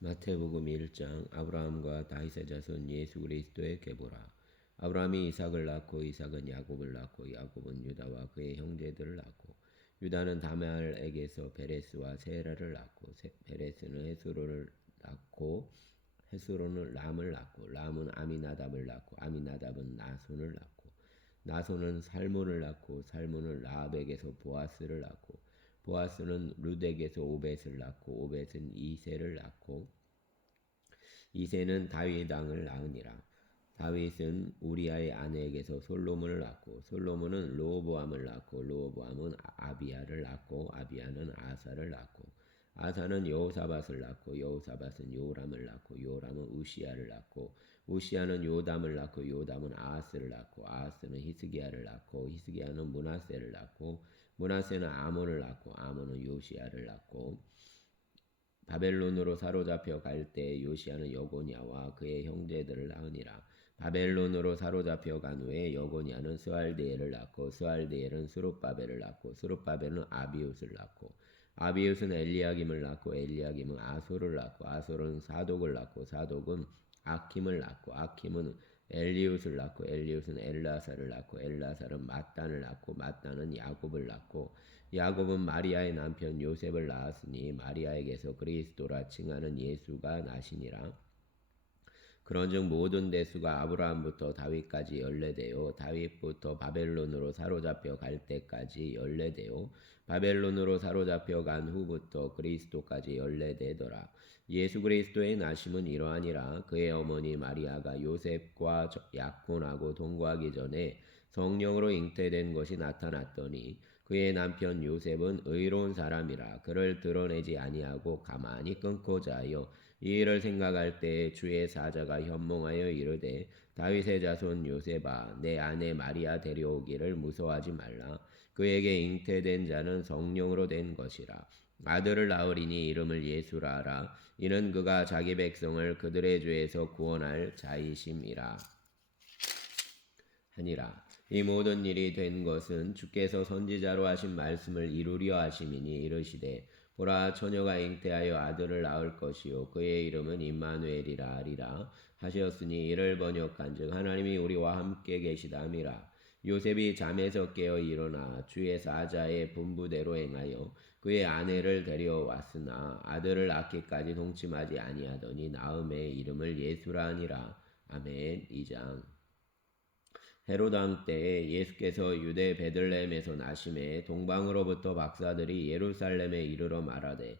마태복음 1장 아브라함과 다윗의 자손 예수 그리스도의 계보라. 아브라함이 이삭을 낳고 이삭은 야곱을 낳고 야곱은 유다와 그의 형제들을 낳고 유다는 다말에게서 베레스와 세라를 낳고 베레스는 헤스로를 낳고 헤스로는 람을 낳고 람은 아미나답을 낳고 아미나답은 나손을 낳고 나손은 살몬을 낳고 살몬은 라합에게서 보아스를 낳고 보아스는 룻에게서 오벳을 낳고 오벳은 이새를 낳고 이새는 다윗 왕을 낳으니라. 다윗은 우리아의 아내에게서 솔로몬을 낳고 솔로몬은 르호보암을 낳고 르호보암은 아비야를 낳고 아비야는 아사를 낳고 아사는 여호사밧을 낳고 여호사밧은 요람을 낳고 요람은 우시야를 낳고 우시야는 요담을 낳고 요담은 아하스를 낳고 아하스는 히스기야를 낳고 히스기야는 므낫세를 낳고 므낫세는 아몬을 낳고 아몬은 요시야를 낳고 바벨론으로 사로잡혀 갈 때 요시야는 여고냐와 그의 형제들을 낳으니라. 바벨론으로 사로잡혀 간 후에 여고냐는 스알디엘을 낳고 스알디엘은 스룹바벨을 낳고 스룹바벨은 아비웃을 낳고 아비웃은 엘리야김을 낳고 엘리야김은 아솔을 낳고 아솔은 사독을 낳고 사독은 아킴을 낳고 아킴은 엘리웃을 낳고 엘리웃은 엘라사를 낳고 엘라사는 mat단을 낳고 mat단은 야곱을 낳고 야곱은 마리아의 남편 요셉을 낳았으니 마리아에게서 그리스도라 칭하는 예수가 나시니라. 그런즉 모든 대수가 아브라함부터 다윗까지 연례되어 다윗부터 바벨론으로 사로잡혀 갈 때까지 연례되어 바벨론으로 사로잡혀 간 후부터 그리스도까지 연례되더라. 예수 그리스도의 나심은 이러하니라. 그의 어머니 마리아가 요셉과 약혼하고 동거하기 전에 성령으로 잉태된 것이 나타났더니 그의 남편 요셉은 의로운 사람이라 그를 드러내지 아니하고 가만히 끊고자 하여 이 일을 생각할 때 주의 사자가 현몽하여 이르되 다윗의 자손 요셉아 내 아내 마리아 데려오기를 무서워하지 말라. 그에게 잉태된 자는 성령으로 된 것이라. 아들을 낳으리니 이름을 예수라 하라. 이는 그가 자기 백성을 그들의 죄에서 구원할 자이심이라 하니라. 이 모든 일이 된 것은 주께서 선지자로 하신 말씀을 이루려 하심이니 이르시되 보라 처녀가 잉태하여 아들을 낳을 것이요 그의 이름은 임마누엘이라 하리라 하셨으니 이를 번역한즉 하나님이 우리와 함께 계시다미라. 요셉이 잠에서 깨어 일어나 주의 사자의 분부대로 행하여 그의 아내를 데려왔으나 아들을 낳기까지 동침하지 아니하더니 나음의 이름을 예수라 하니라. 아멘. 2장. 헤롯 왕 때에 예수께서 유대 베들레헴에서 나심에 동방으로부터 박사들이 예루살렘에 이르러 말하되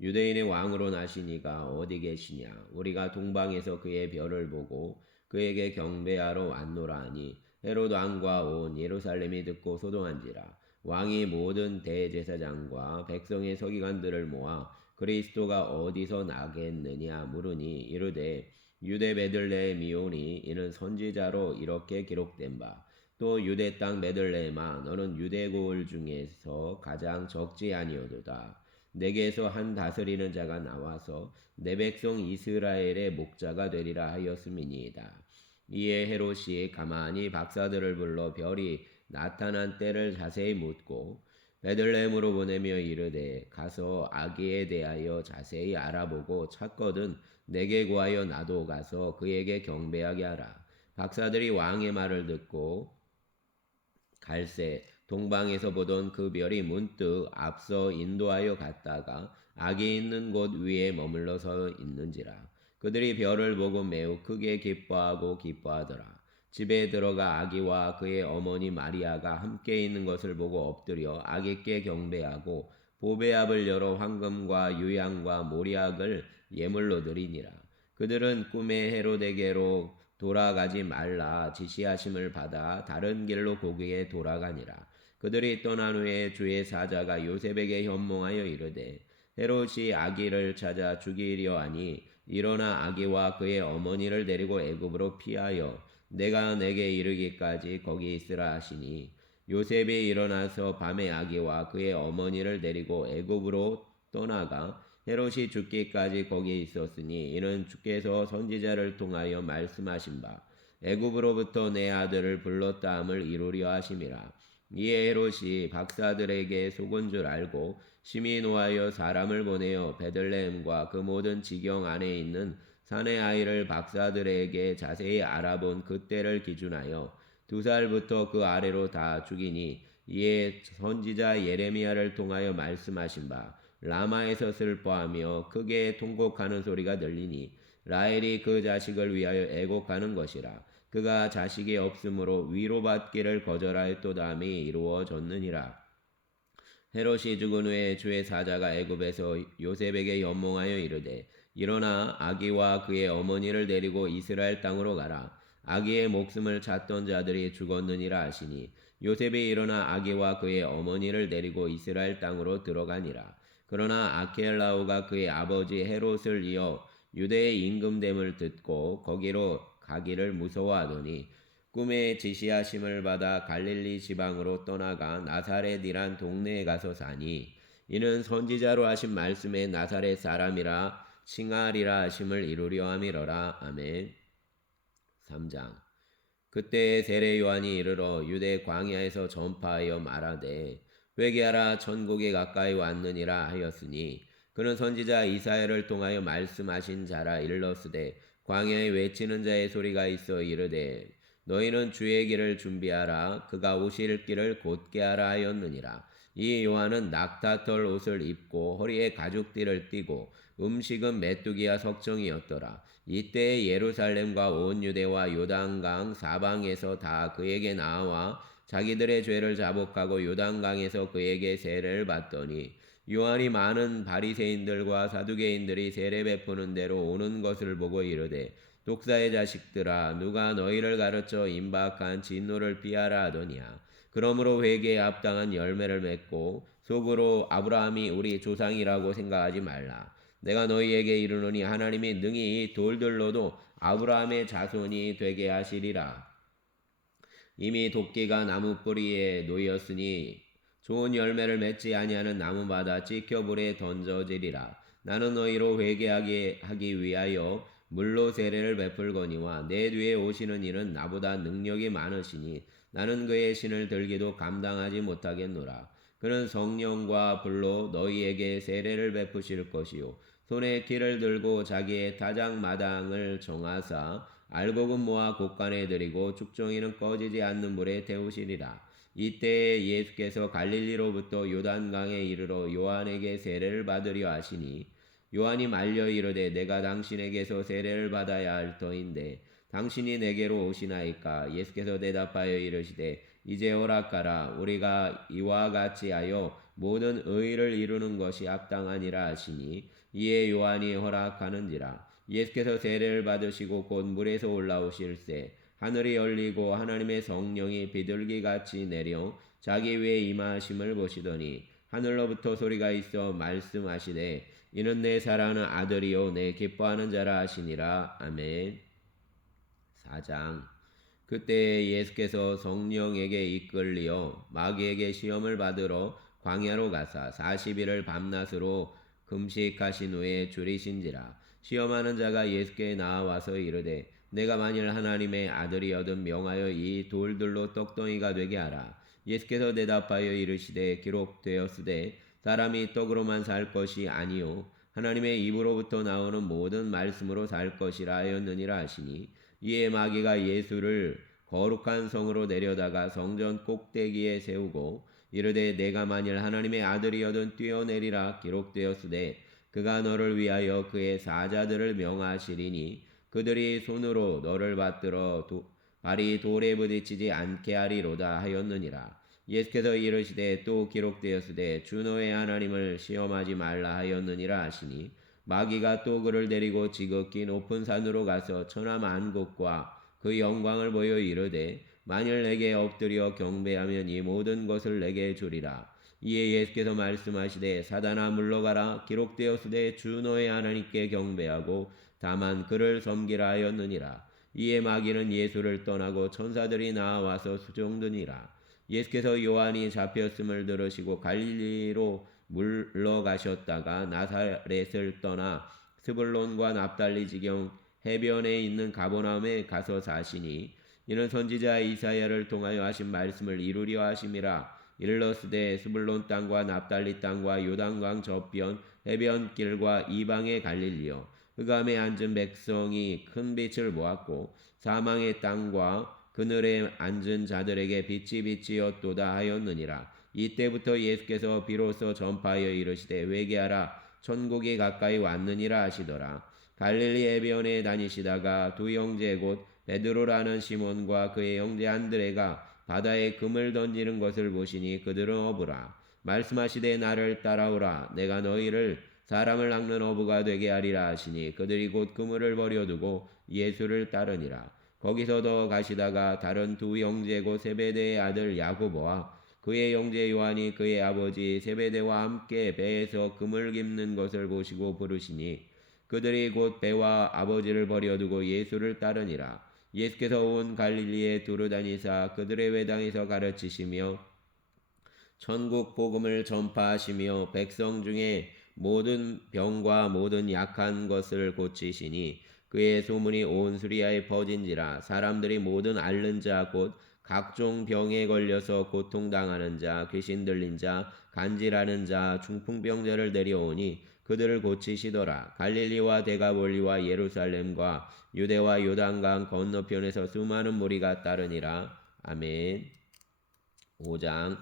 유대인의 왕으로 나시니가 어디 계시냐 우리가 동방에서 그의 별을 보고 그에게 경배하러 왔노라 하니 헤롯 왕과 온 예루살렘이 듣고 소동한지라. 왕이 모든 대제사장과 백성의 서기관들을 모아 그리스도가 어디서 나겠느냐 물으니 이르되 유대 베들레헴이오니 이는 선지자로 이렇게 기록된 바 또 유대 땅 베들레헴아 너는 유대 고을 중에서 가장 적지 아니오도다. 내게서 한 다스리는 자가 나와서 내 백성 이스라엘의 목자가 되리라 하였음이니이다. 이에 헤롯이 가만히 박사들을 불러 별이 나타난 때를 자세히 묻고 베들레헴으로 보내며 이르되 가서 아기에 대하여 자세히 알아보고 찾거든 내게 구하여 나도 가서 그에게 경배하게 하라. 박사들이 왕의 말을 듣고 갈새 동방에서 보던 그 별이 문득 앞서 인도하여 갔다가 아기 있는 곳 위에 머물러 서 있는지라. 그들이 별을 보고 매우 크게 기뻐하더라. 집에 들어가 아기와 그의 어머니 마리아가 함께 있는 것을 보고 엎드려 아기께 경배하고 보배압을 열어 황금과 유향과 모리약을 예물로 드리니라. 그들은 꿈에 헤롯에게로 돌아가지 말라 지시하심을 받아 다른 길로 거기에 돌아가니라. 그들이 떠난 후에 주의 사자가 요셉에게 현몽하여 이르되 헤롯이 아기를 찾아 죽이려 하니 일어나 아기와 그의 어머니를 데리고 애굽으로 피하여 내가 내게 이르기까지 거기 있으라 하시니 요셉이 일어나서 밤에 아기와 그의 어머니를 데리고 애굽으로 떠나가 헤롯이 죽기까지 거기 있었으니 이는 주께서 선지자를 통하여 말씀하신 바 애굽으로부터 내 아들을 불렀다 함을 이루려 하심이라. 이에 헤롯이 박사들에게 속은 줄 알고 심히 노하여 사람을 보내어 베들레헴과 그 모든 지경 안에 있는 사내 아이를 박사들에게 자세히 알아본 그때를 기준하여 2살부터 그 아래로 다 죽이니, 이에 선지자 예레미야를 통하여 말씀하신 바 라마에서 슬퍼하며 크게 통곡하는 소리가 들리니 라헬이 그 자식을 위하여 애곡하는 것이라. 그가 자식이 없으므로 위로받기를 거절하였도다함이 이루어졌느니라. 헤롯이 죽은 후에 주의 사자가 애굽에서 요셉에게 연몽하여 이르되, 일어나 아기와 그의 어머니를 데리고 이스라엘 땅으로 가라. 아기의 목숨을 찾던 자들이 죽었느니라 하시니, 요셉이 일어나 아기와 그의 어머니를 데리고 이스라엘 땅으로 들어가니라. 그러나 아케엘라오가 그의 아버지 헤롯을 이어 유대의 임금됨을 듣고 거기로 가기를 무서워하더니 꿈에 지시하심을 받아 갈릴리 지방으로 떠나가 나사렛이란 동네에 가서 사니, 이는 선지자로 하신 말씀에 나사렛 사람이라 칭하리라 하심을 이루려 함이러라. 아멘. 3장. 그때 세례 요한이 이르러 유대 광야에서 전파하여 말하되, 회개하라, 천국이 가까이 왔느니라 하였으니, 그는 선지자 이사야를 통하여 말씀하신 자라. 일러스되, 광야에 외치는 자의 소리가 있어 이르되, 너희는 주의 길을 준비하라, 그가 오실 길을 곧게 하라 하였느니라. 이 요한은 낙타털 옷을 입고 허리에 가죽띠를 띠고 음식은 메뚜기와 석정이었더라. 이때 예루살렘과 온 유대와 요단강 사방에서 다 그에게 나와 자기들의 죄를 자복하고 요단강에서 그에게 세례를 받더니, 요한이 많은 바리새인들과 사두개인들이 세례 베푸는 대로 오는 것을 보고 이르되, 독사의 자식들아, 누가 너희를 가르쳐 임박한 진노를 피하라 하더냐. 그러므로 회개에 합당한 열매를 맺고 속으로 아브라함이 우리 조상이라고 생각하지 말라. 내가 너희에게 이르노니 하나님이 능히 이 돌들로도 아브라함의 자손이 되게 하시리라. 이미 도끼가 나무 뿌리에 놓였으니 좋은 열매를 맺지 아니하는 나무마다 찍혀 불에 던져지리라. 나는 너희로 회개하게 하기 위하여 물로 세례를 베풀거니와 내 뒤에 오시는 이는 나보다 능력이 많으시니 나는 그의 신을 들기도 감당하지 못하겠노라. 그는 성령과 불로 너희에게 세례를 베푸실 것이요 손에 키를 들고 자기의 타작마당을 정하사 알곡은 모아 곡간에 들이고 죽정이는 꺼지지 않는 물에 태우시리라. 이때 예수께서 갈릴리로부터 요단강에 이르러 요한에게 세례를 받으려 하시니, 요한이 말려 이르되, 내가 당신에게서 세례를 받아야 할 터인데 당신이 내게로 오시나이까. 예수께서 대답하여 이르시되, 이제 허락하라. 우리가 이와 같이 하여 모든 의를 이루는 것이 합당하니라 하시니, 이에 요한이 허락하는지라. 예수께서 세례를 받으시고 곧 물에서 올라오실새 하늘이 열리고 하나님의 성령이 비둘기같이 내려 자기 위에 임하심을 보시더니, 하늘로부터 소리가 있어 말씀하시되, 이는 내 사랑하는 아들이요 내 기뻐하는 자라 하시니라. 아멘. 4장. 그때 예수께서 성령에게 이끌리어 마귀에게 시험을 받으러 광야로 가사 40일을 밤낮으로 금식하신 후에 줄이신지라. 시험하는 자가 예수께 나와서 이르되, 내가 만일 하나님의 아들이거든 명하여 이 돌들로 떡덩이가 되게 하라. 예수께서 대답하여 이르시되, 기록되었으되 사람이 떡으로만 살 것이 아니요 하나님의 입으로부터 나오는 모든 말씀으로 살 것이라 하였느니라 하시니, 이에 마귀가 예수를 거룩한 성으로 내려다가 성전 꼭대기에 세우고 이르되, 내가 만일 하나님의 아들이거든 뛰어내리라. 기록되었으되 그가 너를 위하여 그의 사자들을 명하시리니 그들이 손으로 너를 받들어 발이 돌에 부딪히지 않게 하리로다 하였느니라. 예수께서 이르시되, 또 기록되었으되 주 너의 하나님을 시험하지 말라 하였느니라 하시니, 마귀가 또 그를 데리고 지극히 높은 산으로 가서 천하 만국과 그 영광을 보여 이르되, 만일 내게 엎드려 경배하면 이 모든 것을 내게 주리라. 이에 예수께서 말씀하시되, 사단아 물러가라. 기록되었으되 주 너의 하나님께 경배하고 다만 그를 섬기라 하였느니라. 이에 마귀는 예수를 떠나고 천사들이 나와서 수종드니라. 예수께서 요한이 잡혔음을 들으시고 갈릴리로 물러가셨다가 나사렛을 떠나 스불론과 납달리 지경 해변에 있는 가버나움에 가서 사시니, 이는 선지자 이사야를 통하여 하신 말씀을 이루려 하심이라. 이르렀으되 스불론 땅과 납달리 땅과 요단강 저편 해변길과 이방의 갈릴리여, 흑암에 앉은 백성이 큰 빛을 보았고 사망의 땅과 그늘에 앉은 자들에게 빛이 빛이었도다 하였느니라. 이때부터 예수께서 비로소 전파하여 이르시되 회개하라, 천국이 가까이 왔느니라 하시더라. 갈릴리 해변에 다니시다가 두 형제 곧 베드로라는 시몬과 그의 형제 안드레가 바다에 금을 던지는 것을 보시니 그들은 어부라. 말씀하시되 나를 따라오라, 내가 너희를 사람을 낚는 어부가 되게 하리라 하시니 그들이 곧 그물을 버려두고 예수를 따르니라. 거기서 더 가시다가 다른 두 형제 곧 세베대의 아들 야고보와 그의 형제 요한이 그의 아버지 세베대와 함께 배에서 그물 깁는 것을 보시고 부르시니 그들이 곧 배와 아버지를 버려두고 예수를 따르니라. 예수께서 온 갈릴리에 두루 다니사 그들의 회당에서 가르치시며 천국 복음을 전파하시며 백성 중에 모든 병과 모든 약한 것을 고치시니 그의 소문이 온 수리아에 퍼진지라. 사람들이 모든 앓는 자 곧 각종 병에 걸려서 고통당하는 자, 귀신 들린 자, 간질하는 자, 중풍병자를 데려오니 그들을 고치시더라. 갈릴리와 데가볼리와 예루살렘과 유대와 요단강 건너편에서 수많은 무리가 따르니라. 아멘. 5장.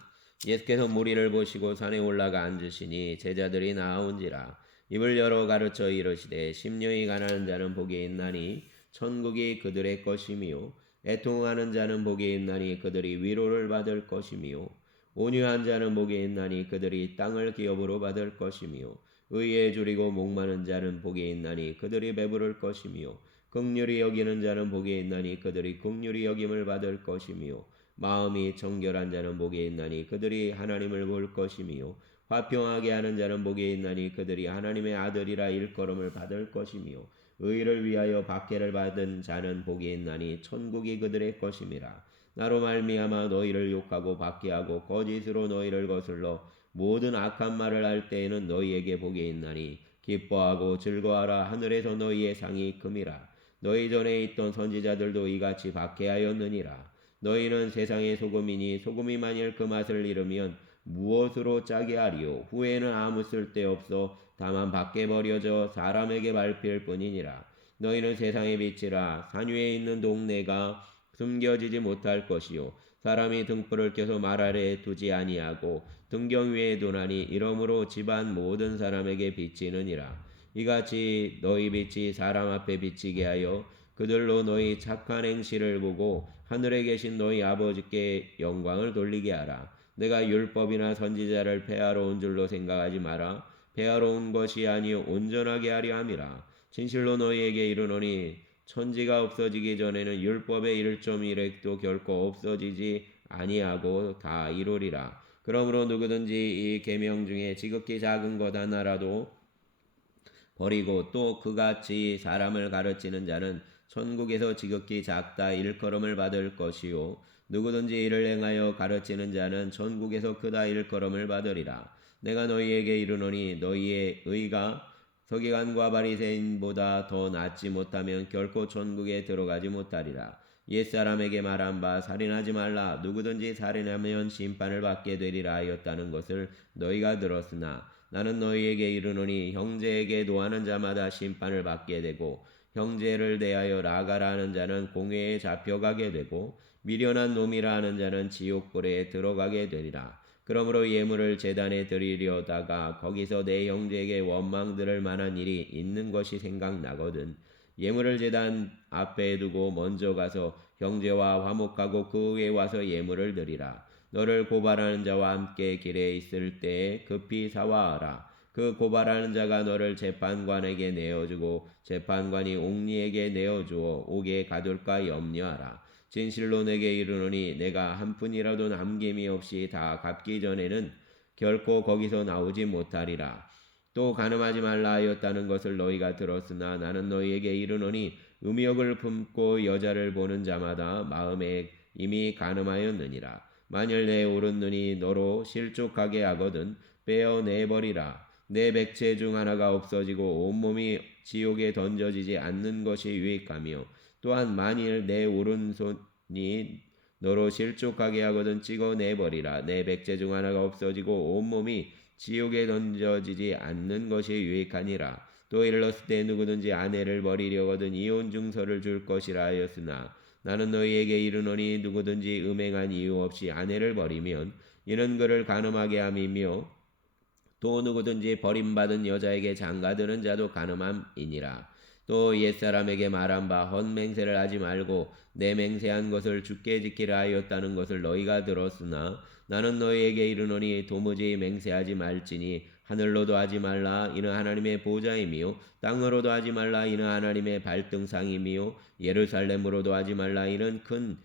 예수께서 무리를 보시고 산에 올라가 앉으시니 제자들이 나아온지라. 입을 열어 가르쳐 이르시되 심령이 가난한 자는 복이 있나니 천국이 그들의 것이며 애통하는 자는 복이 있나니 그들이 위로를 받을 것이며 온유한 자는 복이 있나니 그들이 땅을 기업으로 받을 것이며 의에 줄이고 목마른 자는 복이 있나니 그들이 배부를 것이며 긍휼히 여기는 자는 복이 있나니 그들이 긍휼히 여김을 받을 것이며 마음이 정결한 자는 복이 있나니 그들이 하나님을 볼 것이며 화평하게 하는 자는 복이 있나니 그들이 하나님의 아들이라 일컬음을 받을 것이며 의를 위하여 박해를 받은 자는 복이 있나니 천국이 그들의 것임이라. 나로 말미암아 너희를 욕하고 박해하고 거짓으로 너희를 거슬러 모든 악한 말을 할 때에는 너희에게 복이 있나니 기뻐하고 즐거워하라, 하늘에서 너희의 상이 큼이라. 너희 전에 있던 선지자들도 이같이 박해하였느니라. 너희는 세상의 소금이니 소금이 만일 그 맛을 잃으면 무엇으로 짜게 하리요. 후에는 아무 쓸데없어 다만 밖에 버려져 사람에게 밟힐 뿐이니라. 너희는 세상의 빛이라. 산 위에 있는 동네가 숨겨지지 못할 것이요 사람이 등불을 켜서 말 아래에 두지 아니하고 등경 위에 두나니 이러므로 집안 모든 사람에게 비치느니라. 이같이 너희 빛이 사람 앞에 비치게 하여 그들로 너희 착한 행실을 보고 하늘에 계신 너희 아버지께 영광을 돌리게 하라. 내가 율법이나 선지자를 폐하러 온 줄로 생각하지 마라. 폐하러 온 것이 아니요 온전하게 하려 함이라. 진실로 너희에게 이르노니 천지가 없어지기 전에는 율법의 1.1획도 결코 없어지지 아니하고 다 이루리라. 그러므로 누구든지 이 계명 중에 지극히 작은 것 하나라도 버리고 또 그같이 사람을 가르치는 자는 천국에서 지극히 작다 일컬음을 받을 것이요 누구든지 이를 행하여 가르치는 자는 천국에서 크다 일컬음을 받으리라. 내가 너희에게 이르노니 너희의 의가 서기관과 바리새인보다 더 낫지 못하면 결코 천국에 들어가지 못하리라. 옛사람에게 말한 바 살인하지 말라. 누구든지 살인하면 심판을 받게 되리라 하였다는 것을 너희가 들었으나 나는 너희에게 이르노니 형제에게 노하는 자마다 심판을 받게 되고 형제를 대하여 나가라 하는 자는 공회에 잡혀가게 되고 미련한 놈이라 하는 자는 지옥불에 들어가게 되리라. 그러므로 예물을 제단에 드리려다가 거기서 내 형제에게 원망 들을 만한 일이 있는 것이 생각나거든. 예물을 제단 앞에 두고 먼저 가서 형제와 화목하고 그 후에 와서 예물을 드리라. 너를 고발하는 자와 함께 길에 있을 때에 급히 사와하라. 그 고발하는 자가 너를 재판관에게 내어주고 재판관이 옥리에게 내어주어 옥에 가둘까 염려하라. 진실로 내게 이르노니 내가 한 푼이라도 남김이 없이 다 갚기 전에는 결코 거기서 나오지 못하리라. 또 간음하지 말라 하였다는 것을 너희가 들었으나 나는 너희에게 이르노니 음욕을 품고 여자를 보는 자마다 마음에 이미 간음하였느니라. 만일 내 오른 눈이 너로 실족하게 하거든 빼어내버리라. 내 백체 중 하나가 없어지고 온몸이 지옥에 던져지지 않는 것이 유익하며 또한 만일 내 오른손 너로 실족하게 하거든 찍어내버리라. 내 백제 중 하나가 없어지고 온몸이 지옥에 던져지지 않는 것이 유익하니라. 또 이르렀을 때 누구든지 아내를 버리려거든 이혼 증서를 줄 것이라 하였으나 나는 너희에게 이르노니 누구든지 음행한 이유 없이 아내를 버리면 이는 그를 간음하게 함이며 또 누구든지 버림받은 여자에게 장가드는 자도 간음함이니라. 또 옛사람에게 말한 바 헛맹세를 하지 말고 내 맹세한 것을 주께 지키라 하였다는 것을 너희가 들었으나 나는 너희에게 이르노니 도무지 맹세하지 말지니 하늘로도 하지 말라 이는 하나님의 보좌이며 땅으로도 하지 말라 이는 하나님의 발등상이며 예루살렘으로도 하지 말라 이는 큰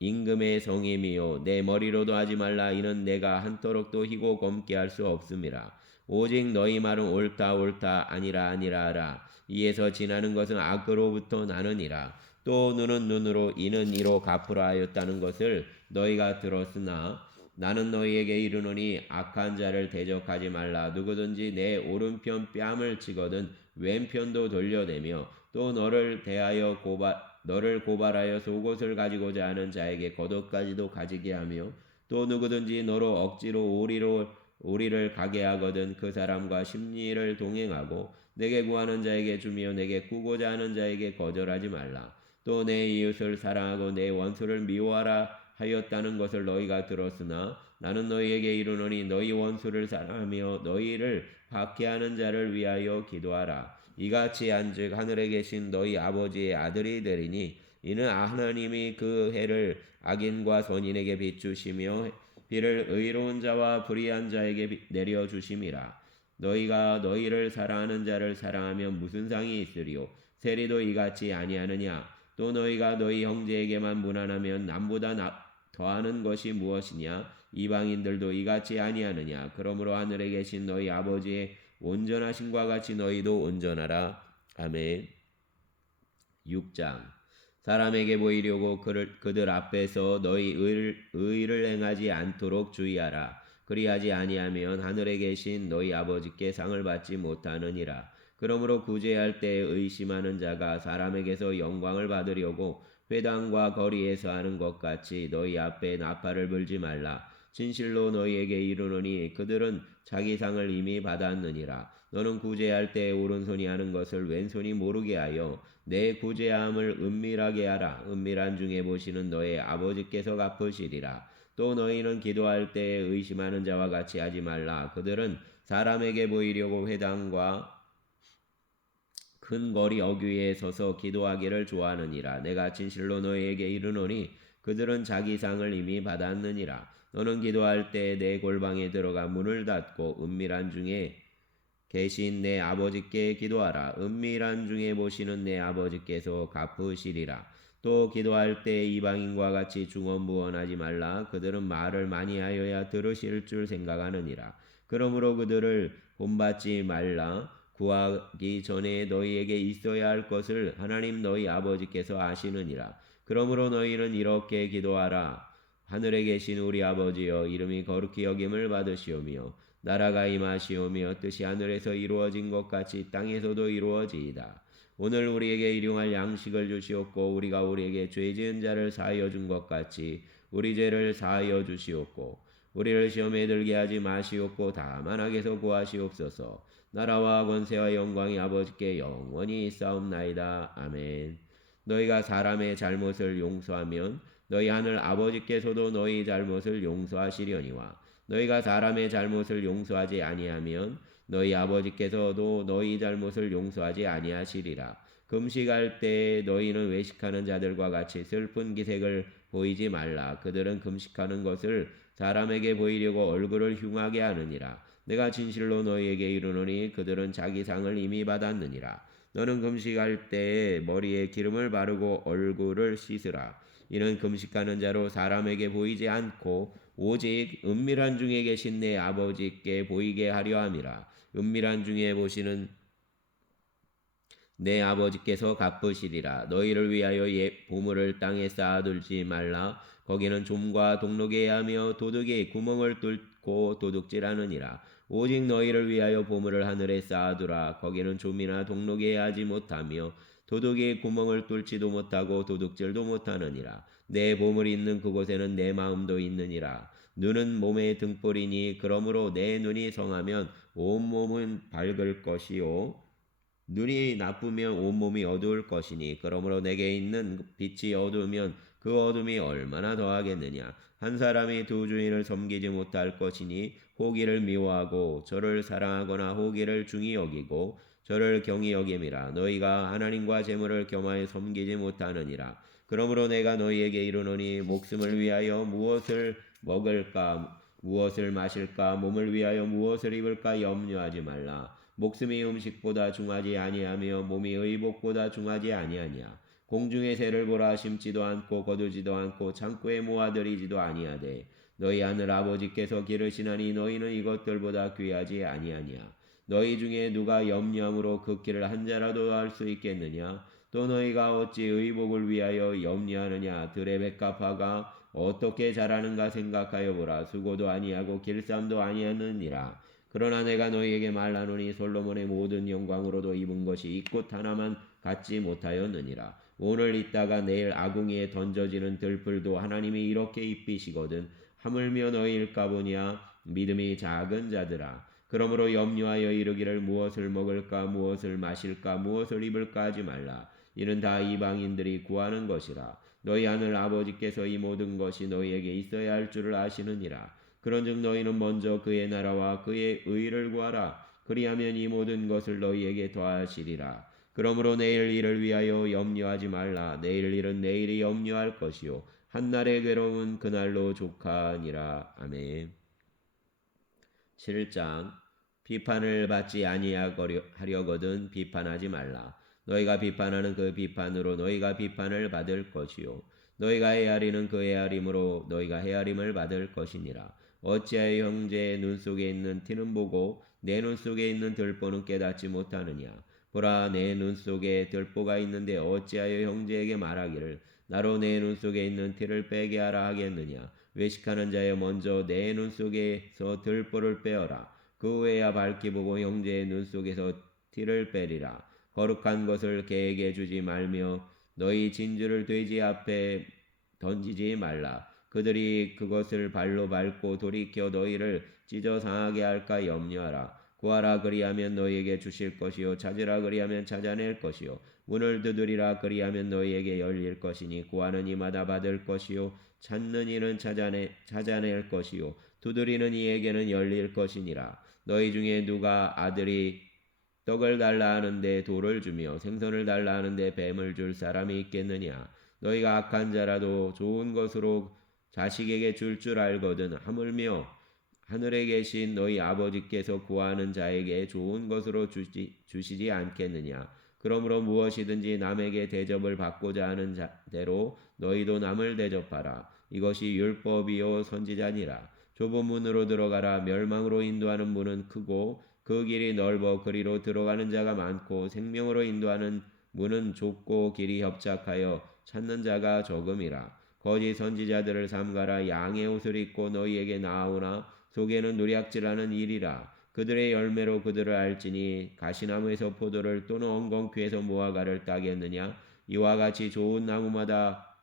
임금의 성임이요 내 머리로도 하지 말라 이는 내가 한토록도 희고 검게 할 수 없음이라. 오직 너희 말은 옳다 옳다 아니라 아니라 하라. 이에서 지나는 것은 악으로부터 나느니라. 또 눈은 눈으로 이는 이로 갚으라 하였다는 것을 너희가 들었으나 나는 너희에게 이르노니 악한 자를 대적하지 말라. 누구든지 내 오른편 뺨을 치거든 왼편도 돌려대며 또 너를 고발하여 속옷을 가지고자 하는 자에게 겉옷까지도 가지게 하며 또 누구든지 너로 억지로 오리를 가게 하거든 그 사람과 심리를 동행하고 내게 구하는 자에게 주며 내게 구고자 하는 자에게 거절하지 말라. 또 내 이웃을 사랑하고 내 원수를 미워하라 하였다는 것을 너희가 들었으나 나는 너희에게 이르노니 너희 원수를 사랑하며 너희를 박해하는 자를 위하여 기도하라. 이같이 한즉 하늘에 계신 너희 아버지의 아들이 되리니 이는 하나님이 그 해를 악인과 선인에게 비추시며 비를 의로운 자와 불의한 자에게 내려 주심이라. 너희가 너희를 사랑하는 자를 사랑하면 무슨 상이 있으리요? 세리도 이같이 아니하느냐? 또 너희가 너희 형제에게만 무난하면 남보다 더하는 것이 무엇이냐? 이방인들도 이같이 아니하느냐? 그러므로 하늘에 계신 너희 아버지의 온전하심과 같이 너희도 온전하라. 아멘. 6장 사람에게 보이려고 그들 앞에서 너희 의를 행하지 않도록 주의하라. 그리하지 아니하면 하늘에 계신 너희 아버지께 상을 받지 못하느니라. 그러므로 구제할 때 의심하는 자가 사람에게서 영광을 받으려고 회당과 거리에서 하는 것 같이 너희 앞에 나팔을 불지 말라. 진실로 너희에게 이르노니 그들은 자기 상을 이미 받았느니라. 너는 구제할 때 오른손이 하는 것을 왼손이 모르게 하여 내 구제함을 은밀하게 하라. 은밀한 중에 보시는 너의 아버지께서 갚으시리라. 또 너희는 기도할 때 의심하는 자와 같이 하지 말라. 그들은 사람에게 보이려고 회당과 큰 거리 어귀에 서서 기도하기를 좋아하느니라. 내가 진실로 너희에게 이르노니 그들은 자기 상을 이미 받았느니라. 너는 기도할 때 내 골방에 들어가 문을 닫고 은밀한 중에 계신 내 아버지께 기도하라. 은밀한 중에 보시는 내 아버지께서 갚으시리라. 또 기도할 때 이방인과 같이 중언부언하지 말라. 그들은 말을 많이 하여야 들으실 줄 생각하느니라. 그러므로 그들을 본받지 말라. 구하기 전에 너희에게 있어야 할 것을 하나님 너희 아버지께서 아시느니라. 그러므로 너희는 이렇게 기도하라. 하늘에 계신 우리 아버지여 이름이 거룩히 여김을 받으시오며 나라가 임하시오며 뜻이 하늘에서 이루어진 것 같이 땅에서도 이루어지이다. 오늘 우리에게 일용할 양식을 주시옵고 우리가 우리에게 죄 지은 자를 사하여 준 것 같이 우리 죄를 사하여 주시옵고 우리를 시험에 들게 하지 마시옵고 다만 악에서 구하시옵소서. 나라와 권세와 영광이 아버지께 영원히 있사옵나이다. 아멘. 너희가 사람의 잘못을 용서하면 너희 하늘 아버지께서도 너희 잘못을 용서하시려니와 너희가 사람의 잘못을 용서하지 아니하면 너희 아버지께서도 너희 잘못을 용서하지 아니하시리라. 금식할 때 너희는 외식하는 자들과 같이 슬픈 기색을 보이지 말라. 그들은 금식하는 것을 사람에게 보이려고 얼굴을 흉하게 하느니라. 내가 진실로 너희에게 이르노니 그들은 자기 상을 이미 받았느니라. 너는 금식할 때에 머리에 기름을 바르고 얼굴을 씻으라. 이는 금식하는 자로 사람에게 보이지 않고 오직 은밀한 중에 계신 내 아버지께 보이게 하려 함이라. 은밀한 중에 보시는 내 아버지께서 갚으시리라. 너희를 위하여 보물을 땅에 쌓아둘지 말라. 거기는 좀과 동록이 하며 도둑이 구멍을 뚫고 도둑질하느니라. 오직 너희를 위하여 보물을 하늘에 쌓아두라. 거기는 좀이나 동록이 하지 못하며 도둑이 구멍을 뚫지도 못하고 도둑질도 못하느니라. 내 보물이 있는 그곳에는 내 마음도 있느니라. 눈은 몸의 등불이니 그러므로 내 눈이 성하면 온몸은 밝을 것이요 눈이 나쁘면 온몸이 어두울 것이니 그러므로 내게 있는 빛이 어두우면 그 어둠이 얼마나 더하겠느냐. 한 사람이 두 주인을 섬기지 못할 것이니 호기를 미워하고 저를 사랑하거나 호기를 중히 여기고 저를 경히 여김이라. 너희가 하나님과 재물을 겸하여 섬기지 못하느니라. 그러므로 내가 너희에게 이르노니 목숨을 위하여 무엇을 먹을까 무엇을 마실까 몸을 위하여 무엇을 입을까 염려하지 말라. 목숨이 음식보다 중하지 아니하며 몸이 의복보다 중하지 아니하냐. 공중의 새를 보라 심지도 않고 거두지도 않고 창고에 모아들이지도 아니하되 너희 하늘 아버지께서 기르시나니 너희는 이것들보다 귀하지 아니하냐. 너희 중에 누가 염려함으로 그 길을 한 자라도 할 수 있겠느냐. 또 너희가 어찌 의복을 위하여 염려하느냐. 들의 백합화가 어떻게 자라는가 생각하여 보라. 수고도 아니하고 길쌈도 아니하느니라. 그러나 내가 너희에게 말하노니 솔로몬의 모든 영광으로도 입은 것이 이꽃 하나만 갖지 못하였느니라. 오늘 있다가 내일 아궁이에 던져지는 들풀도 하나님이 이렇게 입히시거든. 하물며 너희일까 보냐. 믿음이 작은 자들아. 그러므로 염려하여 이르기를 무엇을 먹을까 무엇을 마실까 무엇을 입을까 하지 말라. 이는 다 이방인들이 구하는 것이라. 너희 하늘 아버지께서 이 모든 것이 너희에게 있어야 할 줄을 아시느니라. 그런즉 너희는 먼저 그의 나라와 그의 의를 구하라. 그리하면 이 모든 것을 너희에게 더하시리라. 그러므로 내일 일을 위하여 염려하지 말라. 내일 일은 내일이 염려할 것이요 한날의 괴로움은 그날로 족하니라. 아멘. 7장 비판을 받지 아니하려거든 비판하지 말라. 너희가 비판하는 그 비판으로 너희가 비판을 받을 것이요 너희가 헤아리는 그 헤아림으로 너희가 헤아림을 받을 것이니라. 어찌하여 형제의 눈 속에 있는 티는 보고 내 눈 속에 있는 들보는 깨닫지 못하느냐. 보라 내 눈 속에 들보가 있는데 어찌하여 형제에게 말하기를 나로 내 눈 속에 있는 티를 빼게 하라 하겠느냐. 외식하는 자여 먼저 내 눈 속에서 들보를 빼어라. 그 후에야 밝히 보고 형제의 눈 속에서 티를 빼리라. 거룩한 것을 개에게 주지 말며 너희 진주를 돼지 앞에 던지지 말라. 그들이 그것을 발로 밟고 돌이켜 너희를 찢어 상하게 할까 염려하라. 구하라 그리하면 너희에게 주실 것이요 찾으라 그리하면 찾아낼 것이요 문을 두드리라 그리하면 너희에게 열릴 것이니 구하는 이마다 받을 것이요 찾는 이는 찾아낼 것이요 두드리는 이에게는 열릴 것이니라. 너희 중에 누가 아들이 떡을 달라 하는데 돌을 주며 생선을 달라 하는데 뱀을 줄 사람이 있겠느냐. 너희가 악한 자라도 좋은 것으로 자식에게 줄 알거든. 하물며 하늘에 계신 너희 아버지께서 구하는 자에게 좋은 것으로 주시지 않겠느냐. 그러므로 무엇이든지 남에게 대접을 받고자 하는 대로 너희도 남을 대접하라. 이것이 율법이요 선지자니라. 좁은 문으로 들어가라. 멸망으로 인도하는 문은 크고 그 길이 넓어 그리로 들어가는 자가 많고 생명으로 인도하는 문은 좁고 길이 협착하여 찾는 자가 적음이라. 거짓 선지자들을 삼가라. 양의 옷을 입고 너희에게 나아오나 속에는 노략질하는 일이라. 그들의 열매로 그들을 알지니 가시나무에서 포도를 또는 엉겅퀴에서 무화과를 따겠느냐. 이와 같이 좋은 나무마다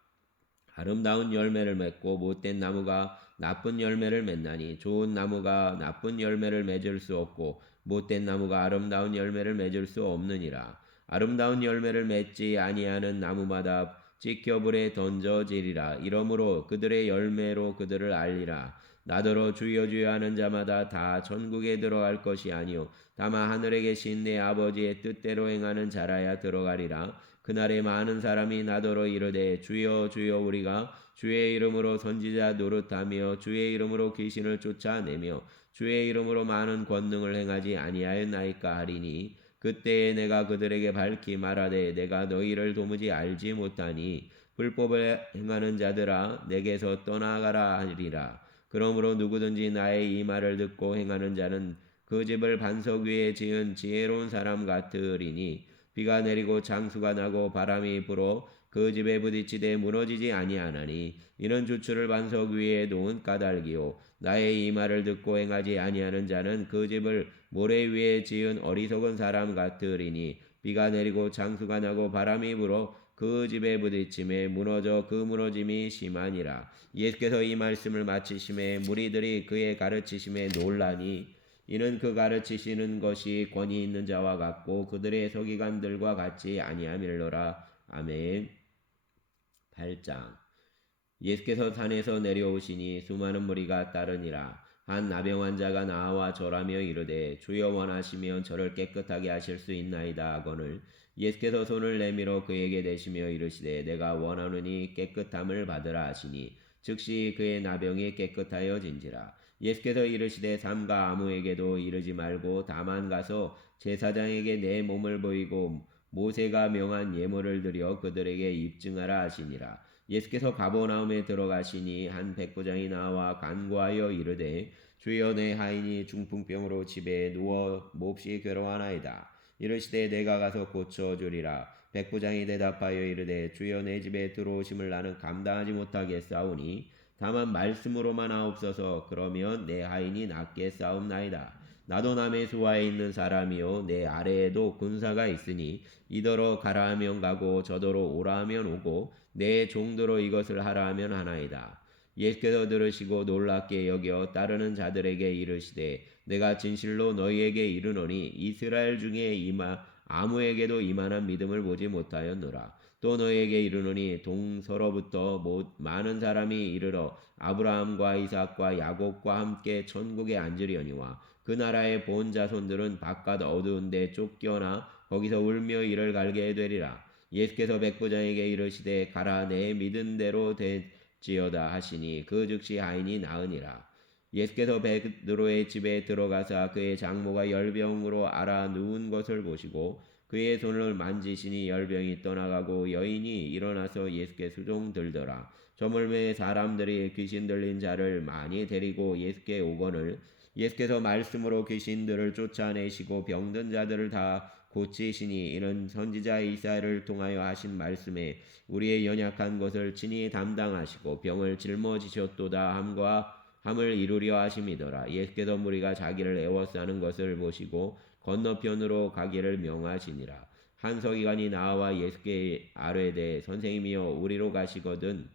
아름다운 열매를 맺고 못된 나무가 나쁜 열매를 맺나니 좋은 나무가 나쁜 열매를 맺을 수 없고 못된 나무가 아름다운 열매를 맺을 수 없느니라. 아름다운 열매를 맺지 아니하는 나무마다 찢겨 불에 던져지리라. 이러므로 그들의 열매로 그들을 알리라. 나더러 주여 주여 하는 자마다 다 천국에 들어갈 것이 아니요 다만 하늘에 계신 내 아버지의 뜻대로 행하는 자라야 들어가리라. 그날에 많은 사람이 나더러 이르되 주여 주여 우리가 주의 이름으로 선지자 노릇하며 주의 이름으로 귀신을 쫓아내며 주의 이름으로 많은 권능을 행하지 아니하였나이까 하리니 그때에 내가 그들에게 밝히 말하되 내가 너희를 도무지 알지 못하니 불법을 행하는 자들아 내게서 떠나가라 하리라. 그러므로 누구든지 나의 이 말을 듣고 행하는 자는 그 집을 반석 위에 지은 지혜로운 사람 같으리니 비가 내리고 장수가 나고 바람이 불어 그 집에 부딪히되 무너지지 아니하나니 이는 주추를 반석 위에 놓은 까닭이요 나의 이 말을 듣고 행하지 아니하는 자는 그 집을 모래 위에 지은 어리석은 사람 같으리니 비가 내리고 창수가 나고 바람이 불어 그 집에 부딪힘에 무너져 그 무너짐이 심하니라. 예수께서 이 말씀을 마치심에 무리들이 그의 가르치심에 놀라니 이는 그 가르치시는 것이 권위 있는 자와 같고 그들의 서기관들과 같이 아니함일러라. 아멘. 8장. 예수께서 산에서 내려오시니 수많은 무리가 따르니라. 한 나병 환자가 나와 절하며 이르되 주여 원하시면 저를 깨끗하게 하실 수 있나이다 하거늘 예수께서 손을 내밀어 그에게 대시며 이르시되 내가 원하노니 깨끗함을 받으라 하시니 즉시 그의 나병이 깨끗하여진지라. 예수께서 이르시되 삼가 아무에게도 이르지 말고 다만 가서 제사장에게 내 몸을 보이고 모세가 명한 예물을 드려 그들에게 입증하라 하시니라. 예수께서 가버나움에 들어가시니 한 백부장이 나와 간구하여 이르되 주여 내 하인이 중풍병으로 집에 누워 몹시 괴로워하나이다. 이르시되 내가 가서 고쳐주리라. 백부장이 대답하여 이르되 주여 내 집에 들어오심을 나는 감당하지 못하겠사오니 다만 말씀으로만 하옵소서. 그러면 내 하인이 낫겠사옵나이다. 나도 남의 수하에 있는 사람이요 내 아래에도 군사가 있으니 이더러 가라 하면 가고 저더러 오라 하면 오고 내 종도로 이것을 하라 하면 하나이다. 예수께서 들으시고 놀랍게 여겨 따르는 자들에게 이르시되 내가 진실로 너희에게 이르노니 이스라엘 중에 아무에게도 이만한 믿음을 보지 못하였노라. 또 너희에게 이르노니 동서로부터 많은 사람이 이르러 아브라함과 이삭과 야곱과 함께 천국에 앉으려니와 그 나라의 본 자손들은 바깥 어두운 데 쫓겨나 거기서 울며 이를 갈게 되리라. 예수께서 백부장에게 이르시되 가라 내 믿은 대로 되지어다 하시니 그 즉시 하인이 나으니라. 예수께서 베드로의 집에 들어가사 그의 장모가 열병으로 앓아 누운 것을 보시고 그의 손을 만지시니 열병이 떠나가고 여인이 일어나서 예수께 수종들더라. 저물매 사람들이 귀신 들린 자를 많이 데리고 예수께 오거늘 예수께서 말씀으로 귀신들을 쫓아내시고 병든 자들을 다 고치시니 이는 선지자 이사야를 통하여 하신 말씀에 우리의 연약한 것을 친히 담당하시고 병을 짊어지셨도다 함을 이루려 하심이더라. 예수께서 무리가 자기를 애워싸는 것을 보시고 건너편으로 가기를 명하시니라. 한 서기관이 나와 예수께 아뢰되 선생님이여 우리로 가시거든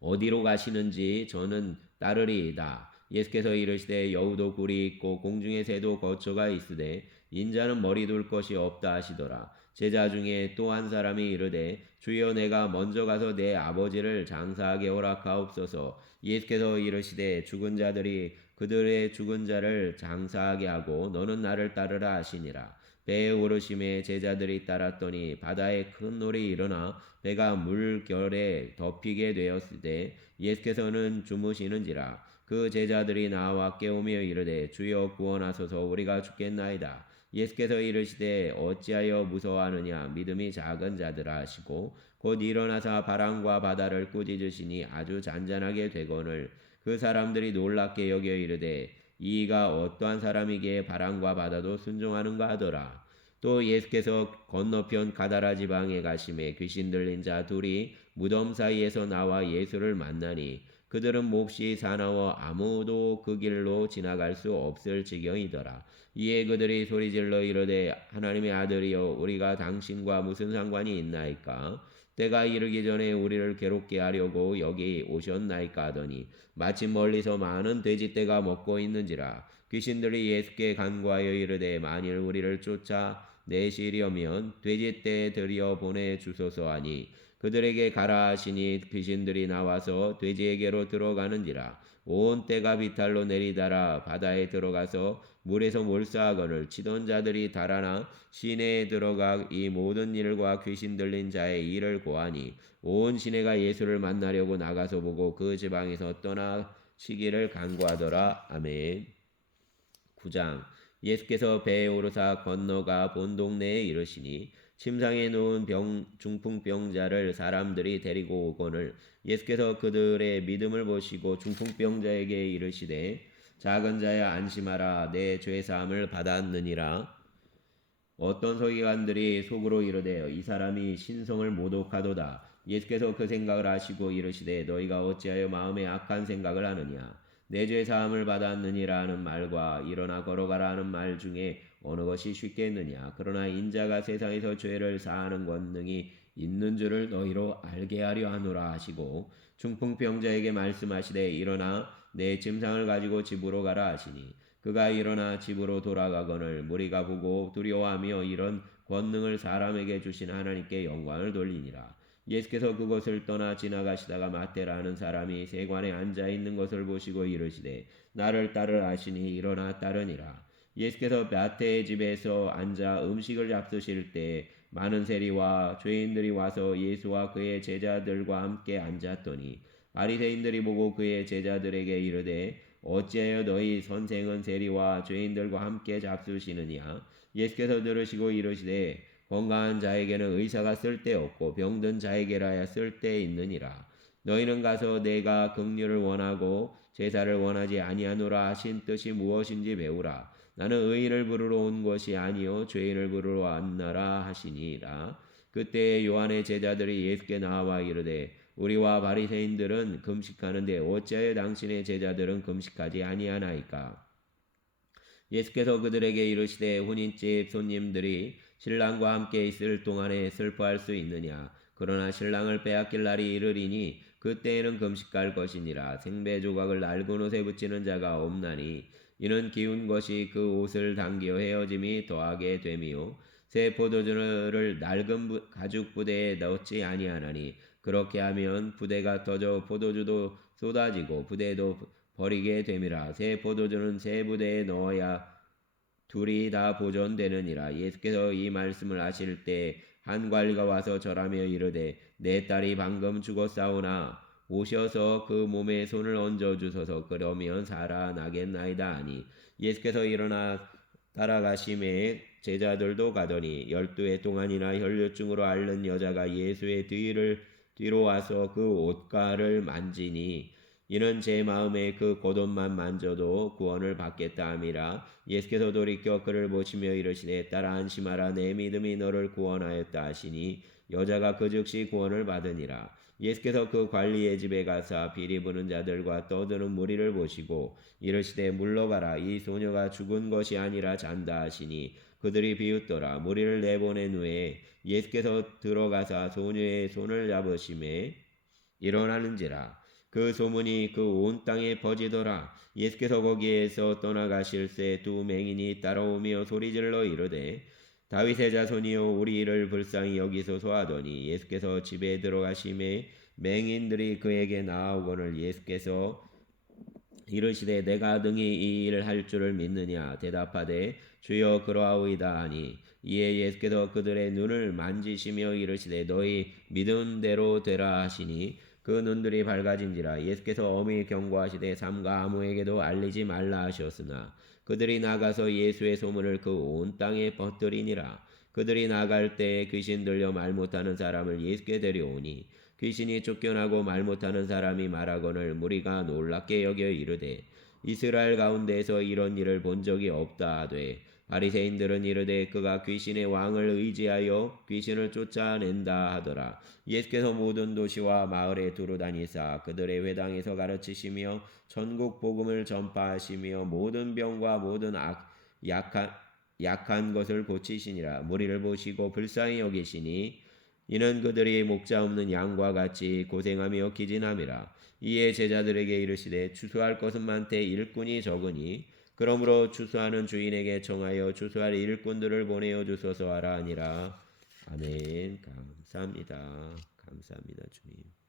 어디로 가시는지 저는 따르리이다. 예수께서 이르시되 여우도 굴이 있고 공중의 새도 거처가 있으되 인자는 머리 둘 것이 없다 하시더라. 제자 중에 또 한 사람이 이르되 주여 내가 먼저 가서 내 아버지를 장사하게 허락하옵소서. 예수께서 이르시되 죽은 자들이 그들의 죽은 자를 장사하게 하고 너는 나를 따르라 하시니라. 배에 오르심에 제자들이 따랐더니 바다에 큰 놀이 일어나 배가 물결에 덮이게 되었을 때 예수께서는 주무시는지라. 그 제자들이 나와 깨우며 이르되 주여 구원하소서 우리가 죽겠나이다. 예수께서 이르시되 어찌하여 무서워하느냐 믿음이 작은 자들아 하시고 곧 일어나사 바람과 바다를 꾸짖으시니 아주 잔잔하게 되거늘 그 사람들이 놀랍게 여겨 이르되 이가 어떠한 사람이기에 바람과 바다도 순종하는가 하더라. 또 예수께서 건너편 가다라 지방에 가심에 귀신 들린 자 둘이 무덤 사이에서 나와 예수를 만나니 그들은 몹시 사나워 아무도 그 길로 지나갈 수 없을 지경이더라. 이에 그들이 소리질러 이르되 하나님의 아들이여 우리가 당신과 무슨 상관이 있나이까? 때가 이르기 전에 우리를 괴롭게 하려고 여기 오셨나이까 하더니 마침 멀리서 많은 돼지떼가 먹고 있는지라. 귀신들이 예수께 간구하여 이르되 만일 우리를 쫓아내시려면 돼지떼에 들여 보내주소서 하니 그들에게 가라 하시니 귀신들이 나와서 돼지에게로 들어가는지라. 온 떼가 비탈로 내리달아 바다에 들어가서 물에서 몰사하거늘 치던 자들이 달아나 시내에 들어가 이 모든 일과 귀신 들린 자의 일을 고하니 온 시내가 예수를 만나려고 나가서 보고 그 지방에서 떠나시기를 간구하더라. 아멘. 9장. 예수께서 배에 오르사 건너가 본 동네에 이르시니 침상에 누운 중풍병자를 사람들이 데리고 오거늘 예수께서 그들의 믿음을 보시고 중풍병자에게 이르시되 작은 자야 안심하라 내 죄사함을 받았느니라. 어떤 서기관들이 속으로 이르되 이 사람이 신성을 모독하도다. 예수께서 그 생각을 하시고 이르시되 너희가 어찌하여 마음에 악한 생각을 하느냐. 내 죄사함을 받았느니라 하는 말과 일어나 걸어가라 하는 말 중에 어느 것이 쉽겠느냐. 그러나 인자가 세상에서 죄를 사하는 권능이 있는 줄을 너희로 알게 하려 하노라 하시고 중풍병자에게 말씀하시되 일어나 내 침상을 가지고 집으로 가라 하시니 그가 일어나 집으로 돌아가거늘 무리가 보고 두려워하며 이런 권능을 사람에게 주신 하나님께 영광을 돌리니라. 예수께서 그곳을 떠나 지나가시다가 마태라는 사람이 세관에 앉아 있는 것을 보시고 이르시되 나를 따르라 하시니 일어나 따르니라. 예수께서 마태의 집에서 앉아 음식을 잡수실 때 많은 세리와 죄인들이 와서 예수와 그의 제자들과 함께 앉았더니 바리새인들이 보고 그의 제자들에게 이르되 어찌하여 너희 선생은 세리와 죄인들과 함께 잡수시느냐. 예수께서 들으시고 이르시되 건강한 자에게는 의사가 쓸데없고 병든 자에게라야 쓸데있느니라. 너희는 가서 내가 긍휼을 원하고 제사를 원하지 아니하노라 하신 뜻이 무엇인지 배우라. 나는 의인을 부르러 온 것이 아니요 죄인을 부르러 왔나라 하시니라. 그때 요한의 제자들이 예수께 나와 이르되 우리와 바리새인들은 금식하는데 어찌하여 당신의 제자들은 금식하지 아니하나이까. 예수께서 그들에게 이르시되 혼인집 손님들이 신랑과 함께 있을 동안에 슬퍼할 수 있느냐. 그러나 신랑을 빼앗길 날이 이르리니 그때에는 금식할 것이니라. 생배 조각을 낡은 옷에 붙이는 자가 없나니 이는 기운 것이 그 옷을 당겨 헤어짐이 더하게 됨이요 새 포도주를 낡은 가죽 부대에 넣지 아니하나니 그렇게 하면 부대가 터져 포도주도 쏟아지고 부대도 버리게 됨이라. 새 포도주는 새 부대에 넣어야 둘이 다 보존되느니라. 예수께서 이 말씀을 하실 때 한 관리가 와서 절하며 이르되 내 딸이 방금 죽었사오나 오셔서 그 몸에 손을 얹어 주소서. 그러면 살아나겠나이다 하니 예수께서 일어나 따라가심에 제자들도 가더니 12해 동안이나 혈류증으로 앓는 여자가 예수의 뒤로 와서 그 옷가를 만지니 이는 제 마음에 그 겉옷만 만져도 구원을 받겠다 함이라. 예수께서 돌이켜 그를 보시며 이르시되 딸아 안심하라 내 믿음이 너를 구원하였다 하시니 여자가 그 즉시 구원을 받으니라. 예수께서 그 관리의 집에 가사 비리 부는 자들과 떠드는 무리를 보시고 이르시되 물러가라 이 소녀가 죽은 것이 아니라 잔다 하시니 그들이 비웃더라. 무리를 내보낸 후에 예수께서 들어가사 소녀의 손을 잡으심에 일어나는지라. 그 소문이 그 온 땅에 퍼지더라. 예수께서 거기에서 떠나가실새 두 맹인이 따라오며 소리질러 이르되 다윗의 자손이여 우리 이를 불쌍히 여기소서 하더니 예수께서 집에 들어가심에 맹인들이 그에게 나아오거늘 예수께서 이르시되 내가 능히 이 일을 할 줄을 믿느냐. 대답하되 주여 그러하오이다 하니 이에 예수께서 그들의 눈을 만지시며 이르시되 너희 믿은 대로 되라 하시니 그 눈들이 밝아진지라. 예수께서 엄히 경고하시되 삼가 아무에게도 알리지 말라 하셨으나 그들이 나가서 예수의 소문을 그 온 땅에 퍼뜨리니라. 그들이 나갈 때 귀신 들려 말 못하는 사람을 예수께 데려오니 귀신이 쫓겨나고 말 못하는 사람이 말하거늘 무리가 놀랍게 여겨 이르되 이스라엘 가운데에서 이런 일을 본 적이 없다 하되 바리새인들은 이르되 그가 귀신의 왕을 의지하여 귀신을 쫓아낸다 하더라. 예수께서 모든 도시와 마을에 두루 다니사 그들의 회당에서 가르치시며 천국 복음을 전파하시며 모든 병과 모든 약한 것을 고치시니라. 무리를 보시고 불쌍히 여기시니 이는 그들이 목자 없는 양과 같이 고생하며 기진함이라. 이에 제자들에게 이르시되 추수할 것은 많되 일꾼이 적으니 그러므로 추수하는 주인에게 청하여 추수할 일꾼들을 보내어 주소서 하라 하니라. 아멘. 감사합니다. 감사합니다 주님.